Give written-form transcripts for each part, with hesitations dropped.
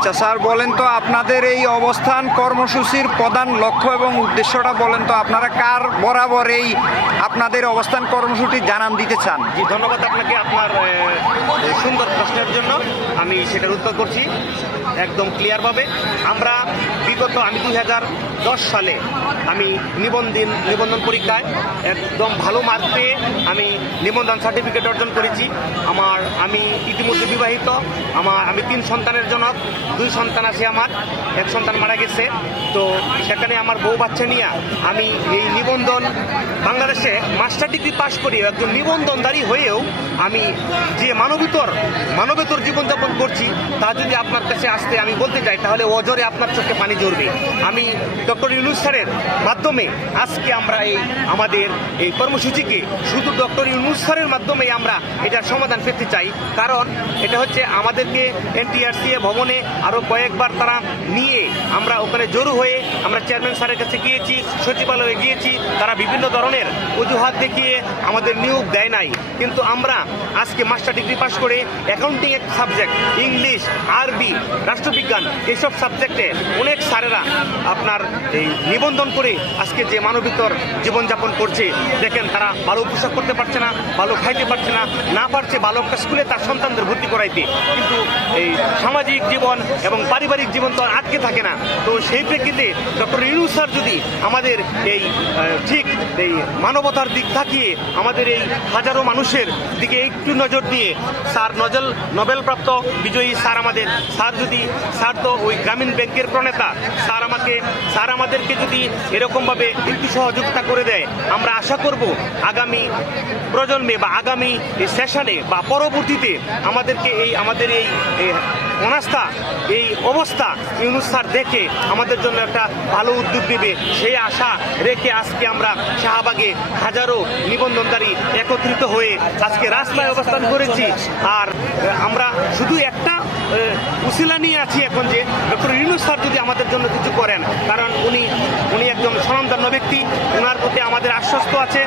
আচ্ছা স্যার, বলেন তো আপনাদের এই অবস্থান কর্মসূচির প্রধান লক্ষ্য এবং উদ্দেশ্যটা বলেন তো, আপনারা কার বরাবর এই আপনাদের অবস্থান কর্মসূচি জানান দিতে চান? জি, ধন্যবাদ আপনাকে আপনার সুন্দর প্রশ্নের জন্য। আমি সেটার উত্তর করছি একদম ক্লিয়ারভাবে। আমরা বিগত 2010 সালে আমি নিবন্ধন পরীক্ষায় একদম ভালো মার্ক পেয়ে আমি নিবন্ধন সার্টিফিকেট অর্জন করেছি। আমি ইতিমধ্যে বিবাহিত। আমি 3 সন্তানের জনক। 2 সন্তান আছে আমার, 1 সন্তান মারা গেছে। তো সেখানে আমার বউ বাচ্চা নিয়ে আমি এই নিবন্ধন বাংলাদেশে মাস্টার ডিগ্রি পাশ করি একজন নিবন্ধনধারী হয়েও আমি যে মানবেতর জীবনযাপন করছি তা যদি আপনার কাছে আসতে আমি বলতে চাই তাহলে অজরে আপনার চোখে পানি ঝরবে। আমি ডক্টর ইউনূস স্যারের মাধ্যমে আজকে আমরা আমাদের এই কর্মসূচিকে শুধু ডক্টর ইউনূস স্যারের মাধ্যমে আমরা এটার সমাধান পেতে চাই। কারণ এটা হচ্ছে আমাদেরকে এনটিআরসিএ ভবনে আরও কয়েকবার তারা নিয়ে আমরা ওখানে জড়ো হয়ে আমরা চেয়ারম্যান স্যারের কাছে গিয়েছি, সচিবালয়ে গিয়েছি। তারা বিভিন্ন ধরনের অজুহাত দেখিয়ে আমাদের নিয়োগ দেয় নাই। কিন্তু আমরা আজকে মাস্টার ডিগ্রি পাস করে অ্যাকাউন্টিং এক সাবজেক্ট, ইংলিশ, আরবি, রাষ্ট্রবিজ্ঞান এইসব সাবজেক্টে অনেক স্যারেরা আপনার এই নিবন্ধন করে আজকে যে মানবিতর জীবনযাপন করছে। দেখেন, তারা ভালো পোশাক করতে পারছে না, ভালো খাইতে পারছে না পারছে ভালো একটা স্কুলে তার সন্তানদের ভর্তি করাইতে। কিন্তু এই সামাজিক জীবন এবং পারিবারিক জীবন তো আটকে থাকে না। তো সেই প্রেক্ষিতে ডক্টর ইউনূস স্যার যদি আমাদের এই ঠিক এই মানবতার দিক থাকিয়ে আমাদের এই হাজারো মানুষের দিকে একটু নজর দিয়ে স্যার নোবেলপ্রাপ্ত বিজয়ী স্যার তো ওই গ্রামীণ ব্যাংকের প্রণেতা স্যার আমাদেরকে যদি এরকমভাবে একটু সহযোগিতা করে দেয়, আমরা আশা করব আগামী প্রজন্মে বা আগামী সেশনে বা পরবর্তীতে আমাদের এই অনাস্থা এই অবস্থা ইউনূস স্যার দেখে আমাদের জন্য একটা ভালো উদ্যোগ নেবে সেই আশা রেখে আজকে আমরা শাহবাগে হাজারো নিবন্ধনকারী একত্রিত হয়ে আজকে রাস্তায় অবস্থান করেছি। আর আমরা শুধু একটা উসিলা নিয়ে আছি এখন, যে ডক্টর ইউনূস স্যার যদি আমাদের জন্য কিছু করেন। কারণ উনি একজন স্বনামধন্য ব্যক্তি, ওনার প্রতি আমাদের আশ্বস্ত আছে।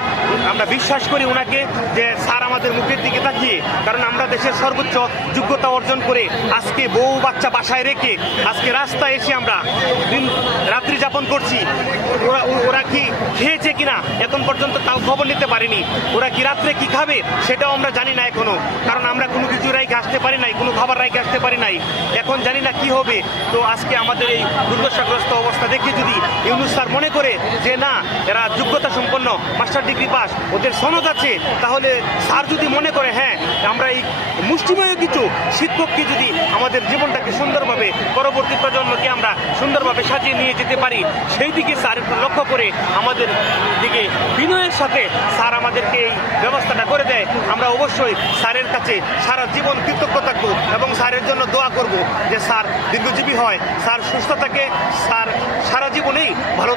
আমরা বিশ্বাস করি ওনাকে যে স্যার আমাদের মুখের দিকে তাকিয়ে, কারণ আমরা দেশের সর্বোচ্চ যোগ্যতা অর্জন করে আজকে বউ বাচ্চা বাসায় রেখে আজকে রাস্তায় এসে আমরা রাত্রি যাপন করছি। ওরা কি খেয়েছে কিনা এখন পর্যন্ত তাও খবর নিতে পারিনি। ওরা কি রাত্রে কি খাবে সেটাও আমরা জানি না এখনো, কারণ আমরা কোনো কিছু রাইকে আসতে পারি নাই, কোনো খাবার রাইকে আসতে পারি নাই। এখন জানি না কি হবে। তো আজকে আমাদের এই দুর্দশাগ্রস্ত অবস্থা দেখে যদি ইউনূস স্যার মনে করে যে না, এরা যোগ্যতা সম্পন্ন মাস্টার ডিগ্রি পাস, ওদের সনদ আছে, তাহলে স্যার যদি মনে করে হ্যাঁ আমরা এই মুষ্টিমেয় কিছু শিক্ষককে যদি আমাদের জীবনটাকে সুন্দরভাবে পরবর্তী প্রজন্মকে আমরা সুন্দরভাবে সাজিয়ে নিয়ে যেতে পারি, সেই দিকে স্যার একটু লক্ষ্য করে আমাদের দিকে বিনয়ের সাথে স্যার আমাদেরকে এই ব্যবস্থাটা করে দেয়, আমরা অবশ্যই স্যারের কাছে সারা জীবন কৃতজ্ঞ থাকবো এবং স্যারের জন্য দোয়া করব যে স্যার দীর্ঘজীবী হয়, স্যার সুস্থ থাকে, স্যার সারা জীবনেই ভালো